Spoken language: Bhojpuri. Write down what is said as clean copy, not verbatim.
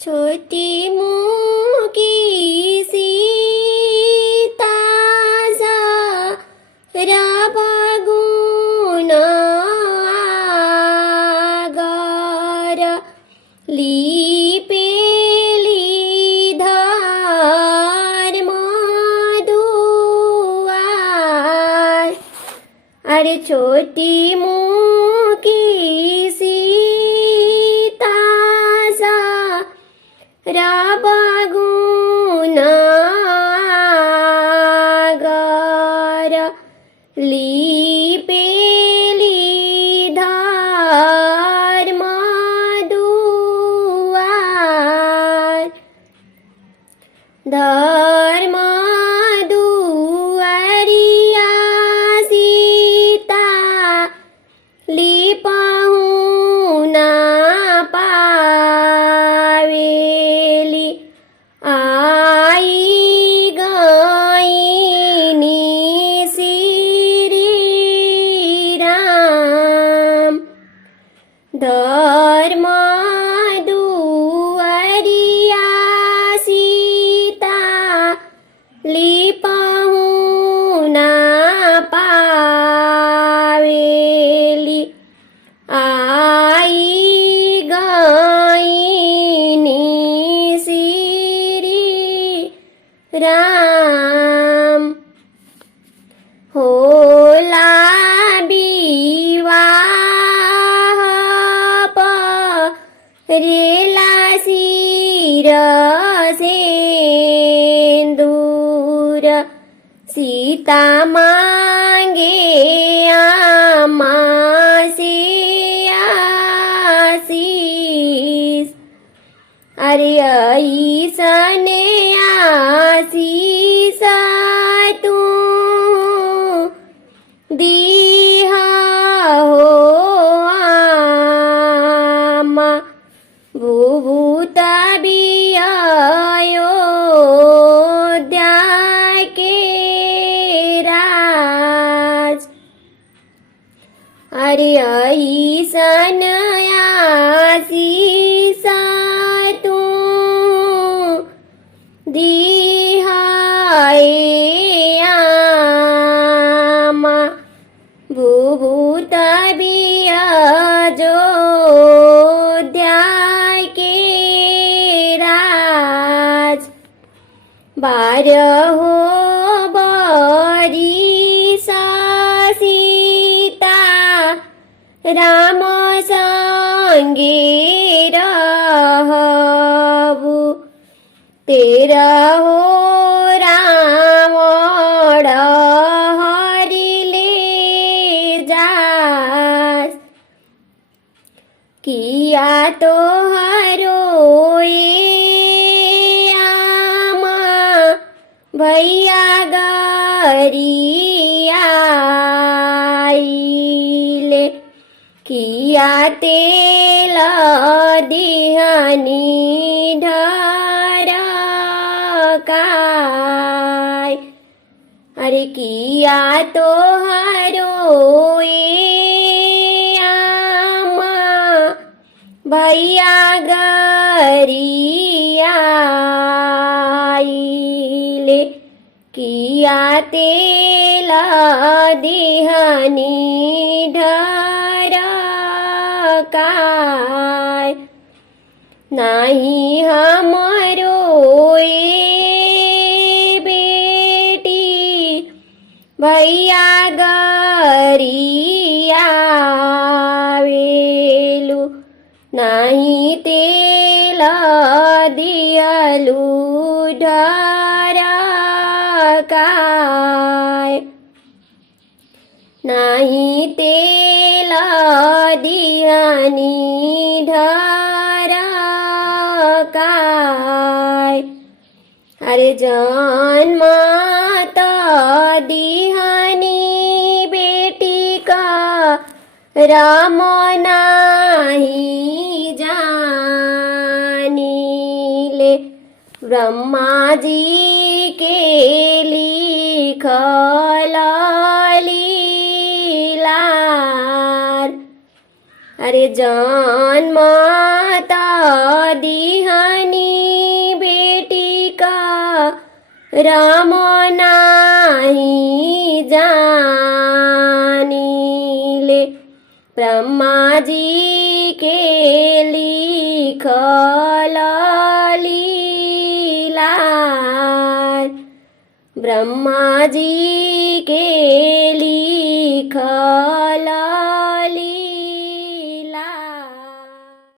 छोटी मूकी सीता रा बागुण आगार लिपेली धार मधुआर। अरे छोटी मूकी सीता रा बागुण आगार लिपेली धार मधुआर। धर्म दुआरिया सीता लिपाहुना पावेली आई गईनी श्री राम। धर्म दुआरिया सीता लिपाहुना पावेली आई गईनी श्री राम। होला विवाह परेला शिर सेंदूर सीता मांगे आमा से आशीष। अरे ऐसने आशीष तू दीहा हो आमा भूभूत अयोध्या के राज। अरे ऐसन आशीष तू दिहाए आमा भूभूत अयोध्या के राज। बारहो बरिस सीता राम संगे रहबु। तेरहो रावण हरिले जास। किया तो हरोए आमा भैया गरियाइले। किया तेल दिहनी ढरकाय। अरे किया तो हरोए आमा भैया गरियाइले। किया तेल दिहनी ढरकाय। नाही हमरो बेटी भैया गरियावेलु। नाही तेल दियलु ढरकाय। नाही तेल दिहनी ढरकाय। अरे जन्मात दिहनी बेटी का राम नाही जानिले। ब्रह्मा जी के लिखल लीलार। अरे जन्माता दिहनी राम नाही जानिले। ब्रह्मा जी के लिखल लीला, ब्रह्मा जी के लिखल